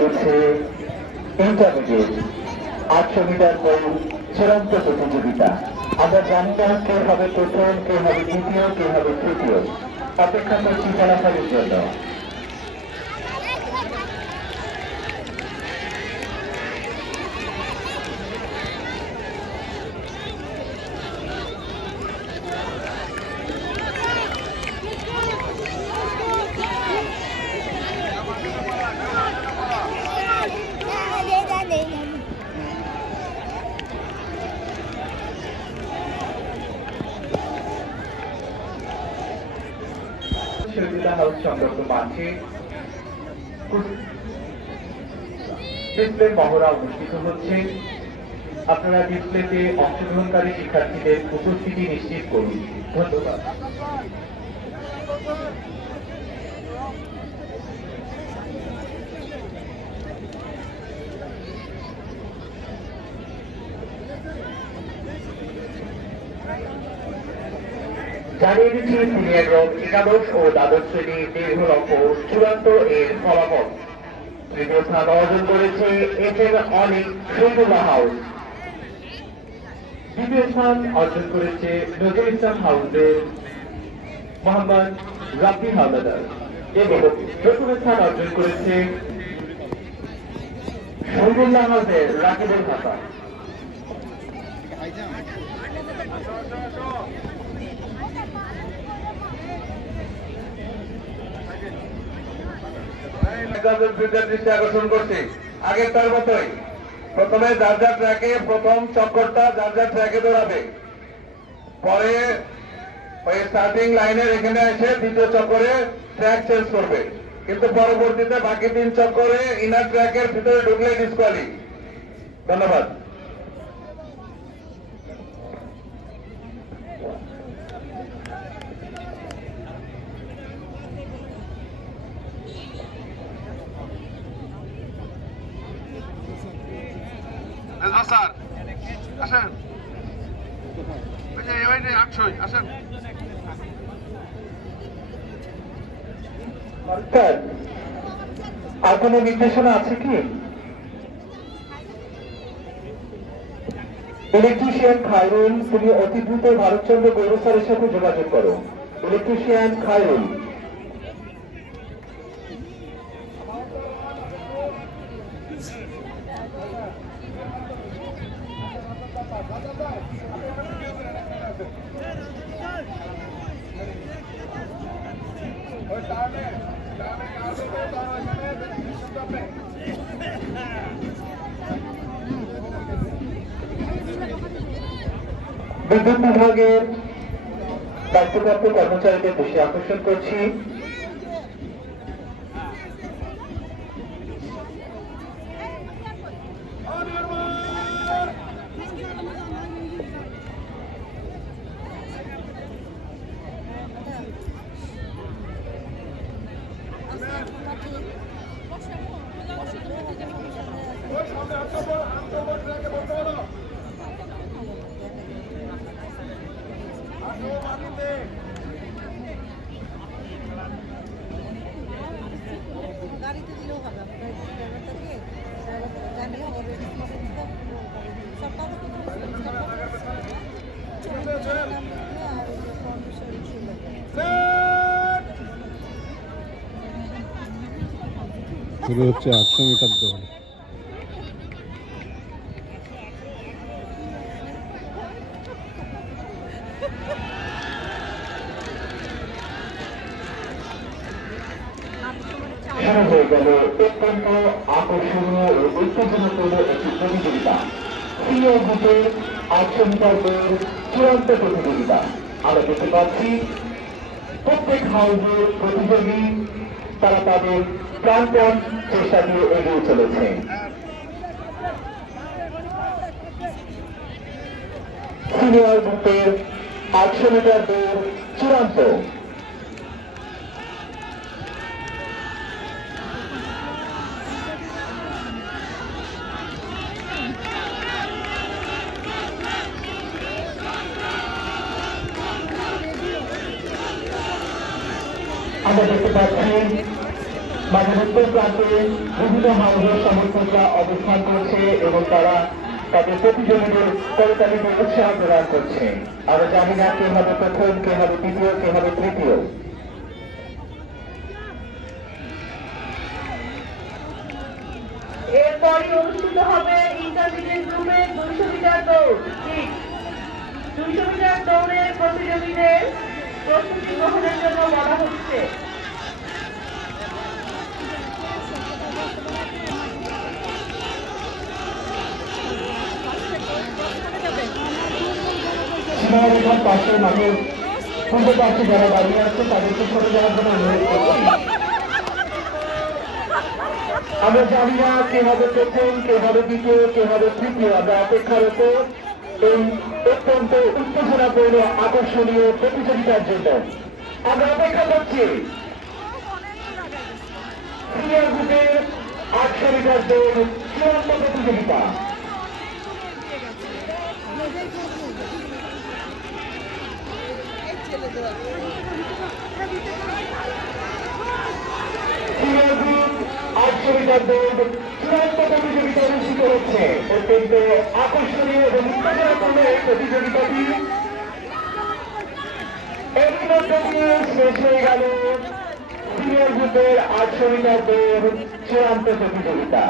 রয়েছে intermediate 800 metre দৌড় চূড়ান্ত প্রতিযোগিতা। আমরা জানি না কে হবে প্রথম, কে হবে দ্বিতীয়, কে হবে তৃতীয়। অপেক্ষা করছি ফলাফলের জন্য। হাউস সংলগ্ন মাঠে ডিসপ্লে মহড়া অনুষ্ঠিত হচ্ছে। আপনারা ডিসপ্লেতে অংশগ্রহণকারী শিক্ষার্থীদের উপস্থিতি নিশ্চিত করুন। ধন্যবাদ। জানিয়ে দিচ্ছি সিনিয়র রং একাদশ ও দ্বাদশ শ্রেণী দীর্ঘলক্ষ চূড়ান্ত এর ফলাফল। তৃতীয় স্থান অর্জন করেছে এফএম অনিক শহীদুল্লাহ হাউস। দ্বিতীয় স্থান অর্জন করেছে নজরুল ইসলাম হাউসের মোহাম্মদ রাব্বি হাওলাদার এবং প্রথম স্থান অর্জন করেছে শহীদুল্লাহ হাউসের রাকিবুল হাসান। দৃষ্টি আকর্ষণ করছি আগের তার মতোই প্রথমে যার যার ট্র্যাকে প্রথম চক্করটা যার যার ট্র্যাকে দৌড়াবে, পরে ওই স্টার্টিং লাইনের এখানে এসে দ্বিতীয় চক্করে ট্র্যাক চেঞ্জ করবে, কিন্তু পরবর্তীতে বাকি 3 চক্করে ইনার ট্র্যাকের ভিতরে ঢুকলে ডিসকোয়ালি। ধন্যবাদ। স্যার আসেন, আসেন। আর কোন নির্দেশনা আছে কি? ইলেকট্রিশিয়ান খায়রুল, তুমি অতি দ্রুত ভারতচন্দ্র গৌর স্যারের সাথে যোগাযোগ করো। ইলেকট্রিশিয়ান খায়রুল। বিদ্যুৎ বিভাগের দায়িত্বপ্রাপ্ত কর্মচারীদের দৃষ্টি আকর্ষণ করছি। গাড়িতে দিলেও হবে, জানিও হবে। শুরু হচ্ছে 800 মিটার দৌড়। হয়ে গেল অত্যন্ত আকর্ষণীয় ও উত্তেজনাপূর্ণ একটি প্রতিযোগিতা, সিনিয়র গ্রুপের 800 মিটার দৌড় চূড়ান্ত প্রতিযোগিতা। আমরা দেখতে পাচ্ছি প্রত্যেক হাউসের প্রতিযোগী তারা তাদের প্রাণপণ চেষ্টা দিয়ে এগিয়ে চলেছে। সিনিয়র গ্রুপের 800 মিটার দৌড় চূড়ান্ত। আমরা দেখতে পাচ্ছি বাজার উত্তর প্রান্তে বিভিন্ন হাউসের সমর্থকরা অবস্থান করছে এবং তারা তাদের প্রতিযোগীদের করতালিতে উৎসাহ প্রদান করছে। আমরা জানি না কে হবে প্রথম, কে হবে দ্বিতীয়, কে হবে তৃতীয়। এরপরই অনুষ্ঠিত হবে ইন্টারমিডিয়েট গ্রুপের 200 মিটার দৌড়। ঠিক 200 মিটার দৌড়ের প্রতিযোগীদের প্রস্তুতি গ্রহণের জন্য বলা হচ্ছে। সীমারেখার পাশে মাঠের পূর্ব পাশে যারা দাঁড়িয়ে আছে তাদেরকে সরে যাওয়ার জন্য অনুরোধ করছি। আমরা জানি না কে হবে প্রথম, কে হবে দ্বিতীয়, কে হবে তৃতীয়। আমরা অপেক্ষারত এই অত্যন্ত উত্তেজনাপূর্ণ আকর্ষণীয় প্রতিযোগিতার জন্য। আমরা অপেক্ষা করছি সিনিয়র গ্রুপের 800 মিটার দৌড় চূড়ান্ত প্রতিযোগিতা। সিনিয়র গ্রুপ 800 মিটার দৌড় চূড়ান্ত প্রতিযোগিতা অনুষ্ঠিত হচ্ছে। অত্যন্ত আকর্ষণীয় এবং উত্তেজনাপূর্ণ এই প্রতিযোগিতাটি এরই মধ্যে দিয়ে শেষ হয়ে গেল সিনিয়র গ্রুপের 800 মিটার দৌড় চূড়ান্ত প্রতিযোগিতা।